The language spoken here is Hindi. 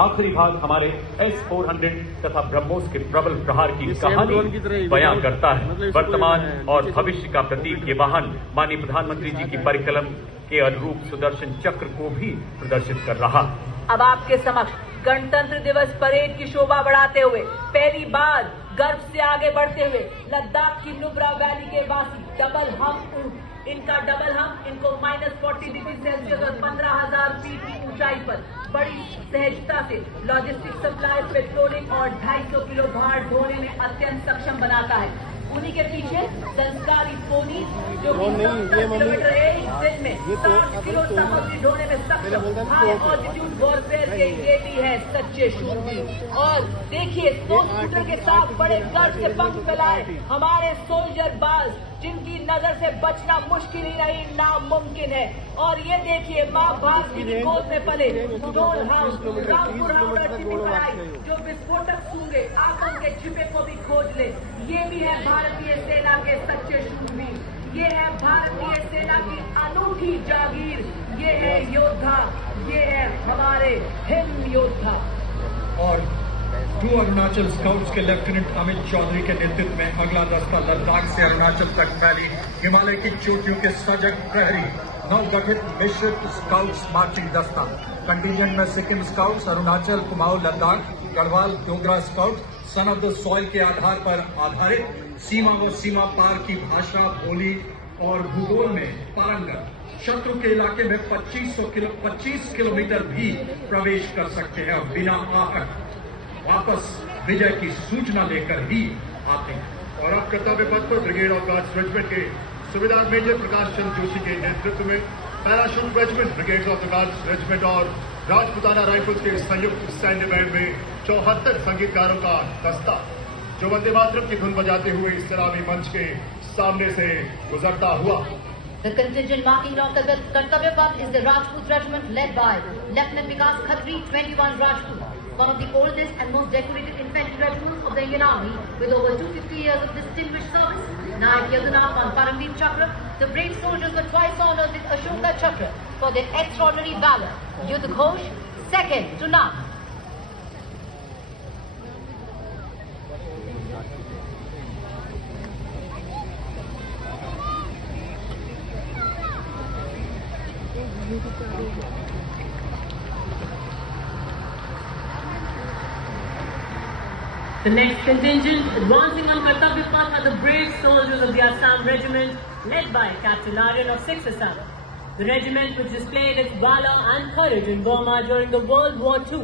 आखिरी भाग हमारे S-400 तथा ब्रह्मोस के प्रबल प्रहार की कहानी बयां करता है। वर्तमान और भविष्य का प्रतीक ये वाहन माननीय प्रधानमंत्री जी की परिकलम के अनुरूप सुदर्शन चक्र को भी प्रदर्शित कर रहा। अब आपके समक्ष गणतंत्र दिवस परेड की शोभा बढ़ाते हुए पहली बार गर्व से आगे बढ़ते हुए लद्दाख की नुब्रा वैली के वासी डबल हम इनका डबल हम इनको -40 डिग्री सेल्सियस और 15,000 फीट की ऊंचाई पर बड़ी सहजता से लॉजिस्टिक सप्लाई, पेट्रोलिंग और 250 किलो भार ढोने में अत्यंत सक्षम बनाता है। उन्हीं के पीछे संस्कारी पोनी जो कि 70 किलोमीटर एक दिन में 60 किलो सामग्री ढोने में सक्षम हाई ऑल्टीट्यूड वॉरफेयर के ये भी है सच्चे शूरवीर। और देखिए स्कूटर के साथ बड़े गर्व से पंख फैलाए हमारे सोल्जर बाज जिनकी नजर से बचना मुश्किल ही नहीं नामुमकिन है। और ये देखिए माँ भारती की गोद में पले डोल हाउस रामपुर जो विस्फोटक सूंघे आंखों के छिपे को भी खोज ले। ये भी है भारतीय सेना के सच्चे शूरवीर। ये है भारतीय सेना की अनूठी जागीर। ये है योद्धा, ये है हमारे हिम योद्धा। और 2 अरुणाचल स्काउट्स के लेफ्टिनेंट अमित चौधरी के नेतृत्व में अगला दस्ता लद्दाख से अरुणाचल तक फैली हिमालय की चोटियों के सजग प्रहरी नवगठित मिश्रित स्काउट्स मार्चिंग दस्ता। कंटिजेंट में Sikkim scouts, Arunachal, Kumaon, Ladakh, Garhwal, Dogra scout, son of the soil के आधार पर आधारित सीमा व सीमा पार की भाषा, बोली और भूगोल में पारंगत शत्रु के इलाके में 25 किलोमीटर भी प्रवेश कर सकते हैं और बिना आहट वापस विजय की सूचना लेकर ही आते हैं। और अब कर्तव्य पथ पर ब्रिगेड ऑफ गार्ड्स रेजिमेंट के सुबेदार मेजर प्रकाश चंद्र जोशी के नेतृत्व में parachute regiment, brigade of the guards regiment और राजपुताना राइफल्स के संयुक्त सैन्य बैंड में 74 संगीतकारों का दस्ता जो वंदे मातरम की धुन बजाते हुए इस सलामी मंच के सामने से गुजरता हुआ। The contingent marking off the Kartavya Path is the Rajput regiment led by Lieutenant Vikas Khatri, 21 Rajput, one of the oldest and most decorated infantry regiments of the Indian Army with over 250 years of distinguished service. Nayak Yadunath Paramveer Chakra, the brave soldiers were twice honored with Ashoka Chakra for their extraordinary valor. Yudh Ghosh, second to none. The next contingent advancing on Kartavya Path are the brave soldiers of the Assam Regiment led by Captain Aryan of 6 Assam. The regiment which displayed its valor and courage in Burma during the World War II